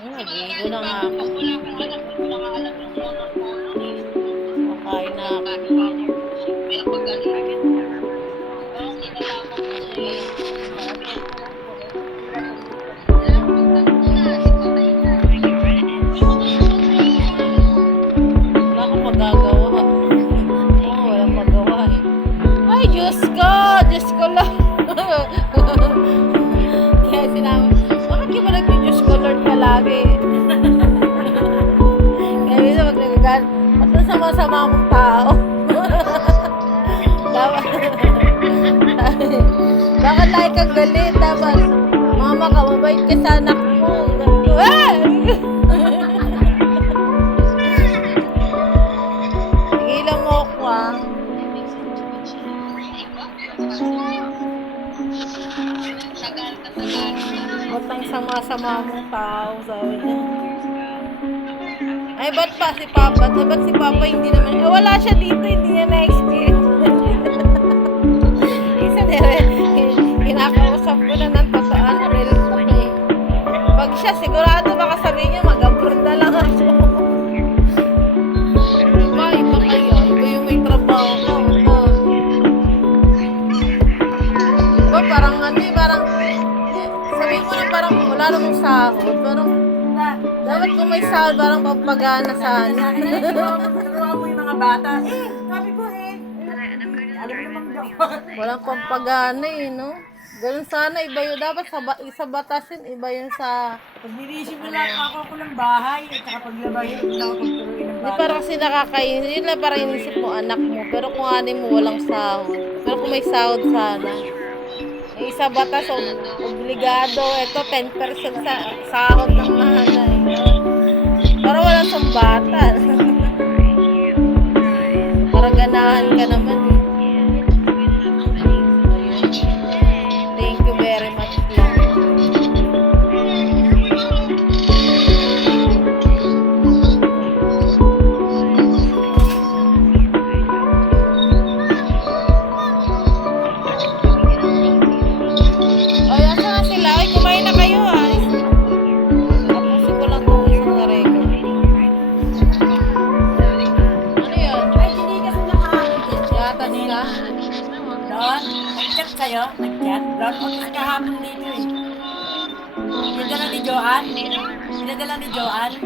Nag-iigo na nga ako. Makain na ako. Wala akong magagawa. Oo, walang magawa eh. Ay, Diyos ko! Diyos ko lang! Kaya sinabi, bakit ka ba nag-Diyos ko Lord palagi? Kaya minsan pag nagagal, ba't ang sama-sama mong tao? Dapat, bakit tayo kang galit? Dapat, mama ka, mabait ka sa anak mo. Ah! Tigilan mo ako ah. Ba't ang sama-sama mong tao? Sabi niya. Ay, ba't pa si Papa? Ba't si Papa hindi naman? Wala siya dito, hindi niya na-experience. Isa nire, kinakausap ko na ng totoo na real talk eh. Pag siya, sigurado baka sabihin niya, mag-abroad na lang ako. Iba kayo. Iba yung may trabaho ko. Diba, parang parang, sabihin mo na parang wala namang sahod. Parang, dapat kung may sahod, parang pampagana sana. Turuan mo yung mga bata. Sabi ko alam mo naman daw. Walang pampagana eh, no? Ganun sana, iba yun. Dapat sa batasin, iba yun sa... Pag nilisimula ako ng bahay, at saka paglabahin ko lang ako turuin ng Hindi bata. parang kasi nakakainis. Yun lang parang inisip mo anak mo. Pero kung anin mo, walang sahod. Pero kung may sahod sana. Eh, sa batas, obligado. Ito, 10% sa sahod ng nanay. Para walang sambatan. Para ganahan ka naman eh. Thank you very much. Ay, asa na sila? Ay, kumain na kayo ah. Tapusin ko lang kung isang na-record. Ano yun? Ay, hindi kasi nakakakit. Gatas ka? Doon, nag-chat kayo? Nag-chat? Doon, utos kahapon dito eh. Pinadala ni Joanne? Pinadala ni Joanne?